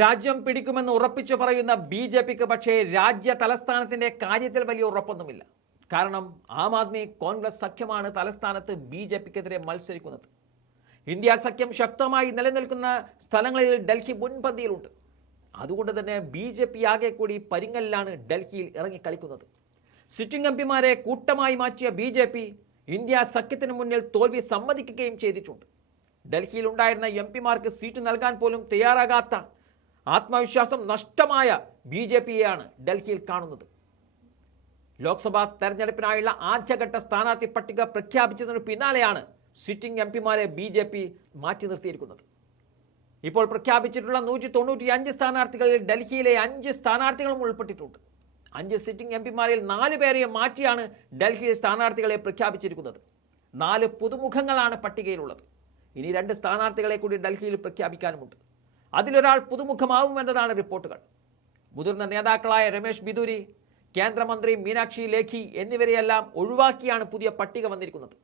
രാജ്യം പിടിക്കുമെന്ന് ഉറപ്പിച്ചു പറയുന്ന ബി ജെ പിക്ക് പക്ഷേ രാജ്യ തലസ്ഥാനത്തിന്റെ കാര്യത്തിൽ വലിയ ഉറപ്പൊന്നുമില്ല. കാരണം ആം ആദ്മി കോൺഗ്രസ് സഖ്യമാണ് തലസ്ഥാനത്ത് ബി ജെ പിക്കെതിരെ മത്സരിക്കുന്നത്. ഇന്ത്യ സഖ്യം ശക്തമായി നിലനിൽക്കുന്ന സ്ഥലങ്ങളിൽ ഡൽഹി മുൻപന്തിയിലുണ്ട്. അതുകൊണ്ട് തന്നെ ബി ജെ പി ആകെ കൂടി പരിങ്ങലിലാണ് ഡൽഹിയിൽ ഇറങ്ങിക്കളിക്കുന്നത് സിറ്റിംഗ് എം പിമാരെ കൂട്ടമായി മാറ്റിയ ബി ജെ പി ഇന്ത്യ സഖ്യത്തിന് മുന്നിൽ തോൽവി സമ്മതിക്കുകയും ചെയ്തിട്ടുണ്ട്. ഡൽഹിയിൽ ഉണ്ടായിരുന്ന എം പിമാർക്ക് സീറ്റ് നൽകാൻ പോലും തയ്യാറാകാത്ത ആത്മവിശ്വാസം നഷ്ടമായ ബി ജെ പിയെയാണ് ഡൽഹിയിൽ കാണുന്നത്. ലോക്സഭാ തെരഞ്ഞെടുപ്പിനായുള്ള ആദ്യഘട്ട സ്ഥാനാർത്ഥി പട്ടിക പ്രഖ്യാപിച്ചതിന് പിന്നാലെയാണ് സിറ്റിംഗ് എം പിമാരെ ബി ജെ പി മാറ്റി നിർത്തിയിരിക്കുന്നത്. ഇപ്പോൾ പ്രഖ്യാപിച്ചിട്ടുള്ള നൂറ്റി തൊണ്ണൂറ്റി അഞ്ച് സ്ഥാനാർത്ഥികളിൽ ഡൽഹിയിലെ അഞ്ച് സ്ഥാനാർത്ഥികളും ഉൾപ്പെട്ടിട്ടുണ്ട്. അഞ്ച് സിറ്റിംഗ് എം പിമാരിൽ നാല് പേരെയും മാറ്റിയാണ് ഡൽഹിയിലെ സ്ഥാനാർത്ഥികളെ പ്രഖ്യാപിച്ചിരിക്കുന്നത്. നാല് പുതുമുഖങ്ങളാണ് പട്ടികയിലുള്ളത്. ഇനി രണ്ട് സ്ഥാനാർത്ഥികളെ കൂടി ഡൽഹിയിൽ പ്രഖ്യാപിക്കാനുമുണ്ട്. അതിലൊരാൾ പുതുമുഖമാവും എന്നതാണ് റിപ്പോർട്ടുകൾ. മുതിർന്ന നേതാക്കളായ രമേശ് ബിദുരി കേന്ദ്രമന്ത്രി മീനാക്ഷി ലേഖി എന്നിവരെയെല്ലാം ഒഴിവാക്കിയാണ് പുതിയ പട്ടിക വന്നിരിക്കുന്നത്.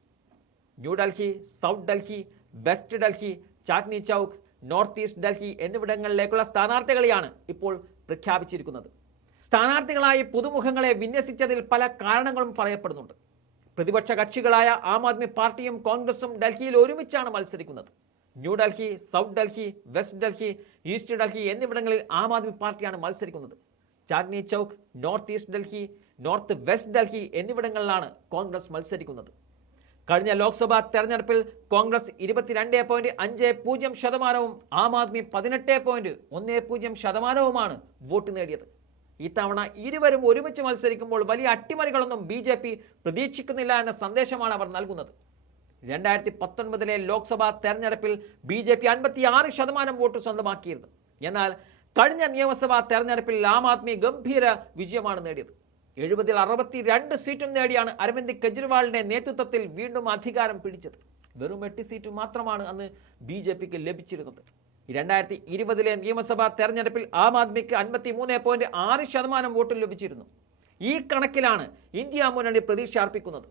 New Delhi South Delhi West Delhi Chandni Chowk North East Delhi എന്നിവിടങ്ങളിലേക്കുള്ള സ്ഥാനാർത്ഥികളെയാണ് ഇപ്പോൾ പ്രഖ്യാപിച്ചിരിക്കുന്നത്. സ്ഥാനാർത്ഥികളായി പുതുമുഖങ്ങളെ വിന്യസിച്ചതിൽ പല കാരണങ്ങളും പറയപ്പെടുന്നുണ്ട്. പ്രതിപക്ഷ കക്ഷികളായ ആം ആദ്മി പാർട്ടിയും കോൺഗ്രസും ഡൽഹിയിൽ ഒരുമിച്ചാണ് മത്സരിക്കുന്നത്. New Delhi South Delhi West Delhi East Delhi എന്നിവിടങ്ങളിൽ ആം ആദ്മി പാർട്ടിയാണ് മത്സരിക്കുന്നത്. Chandni Chowk North East Delhi North West Delhi എന്നിവിടങ്ങളിലാണ് കോൺഗ്രസ് മത്സരിക്കുന്നത്. കഴിഞ്ഞ ലോക്സഭാ തെരഞ്ഞെടുപ്പിൽ കോൺഗ്രസ് ഇരുപത്തിരണ്ട് പോയിന്റ് അഞ്ച് പൂജ്യം ശതമാനവും ആം ആദ്മി പതിനെട്ട് പോയിന്റ് ഒന്ന് പൂജ്യം ശതമാനവുമാണ് വോട്ട് നേടിയത്. ഇത്തവണ ഇരുവരും ഒരുമിച്ച് മത്സരിക്കുമ്പോൾ വലിയ അട്ടിമറികളൊന്നും ബി പ്രതീക്ഷിക്കുന്നില്ല എന്ന സന്ദേശമാണ് അവർ നൽകുന്നത്. രണ്ടായിരത്തി പത്തൊൻപതിലെ ലോക്സഭാ തെരഞ്ഞെടുപ്പിൽ ബി ജെ പി അൻപത്തി ആറ് ശതമാനം വോട്ട് സ്വന്തമാക്കിയിരുന്നു. എന്നാൽ കഴിഞ്ഞ നിയമസഭാ തെരഞ്ഞെടുപ്പിൽ ആം ആദ്മി ഗംഭീര വിജയമാണ് നേടിയത്. എഴുപതിൽ അറുപത്തി രണ്ട് സീറ്റും നേടിയാണ് അരവിന്ദ് കെജ്രിവാളിന്റെ നേതൃത്വത്തിൽ വീണ്ടും അധികാരം പിടിച്ചത്. വെറും എട്ട് സീറ്റ് മാത്രമാണ് അന്ന് ബി ജെ പിക്ക് ലഭിച്ചിരുന്നത്. രണ്ടായിരത്തി ഇരുപതിലെ നിയമസഭാ തെരഞ്ഞെടുപ്പിൽ ആം ആദ്മിക്ക് അൻപത്തി മൂന്ന് പോയിന്റ് ആറ് ശതമാനം വോട്ട് ലഭിച്ചിരുന്നു. ഈ കണക്കിലാണ് ഇന്ത്യ മുന്നണി പ്രതീക്ഷ അർപ്പിക്കുന്നത്.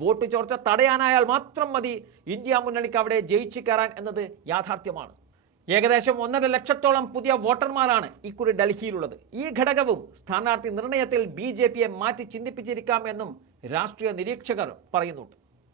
വോട്ട് ചോർച്ച തടയാനായാൽ മാത്രം മതി ഇന്ത്യ മുന്നണിക്ക് അവിടെ ജയിച്ചു കയറാൻ എന്നത് യാഥാർത്ഥ്യമാണ്. ഏകദേശം ഒന്നര ലക്ഷത്തോളം പുതിയ വോട്ടർമാരാണ് ഇക്കുറി ഡൽഹിയിലുള്ളത്. ഈ ഘടകവും സ്ഥാനാർത്ഥി നിർണയത്തിൽ ബി മാറ്റി ചിന്തിപ്പിച്ചിരിക്കാമെന്നും രാഷ്ട്രീയ നിരീക്ഷകർ പറയുന്നുണ്ട്.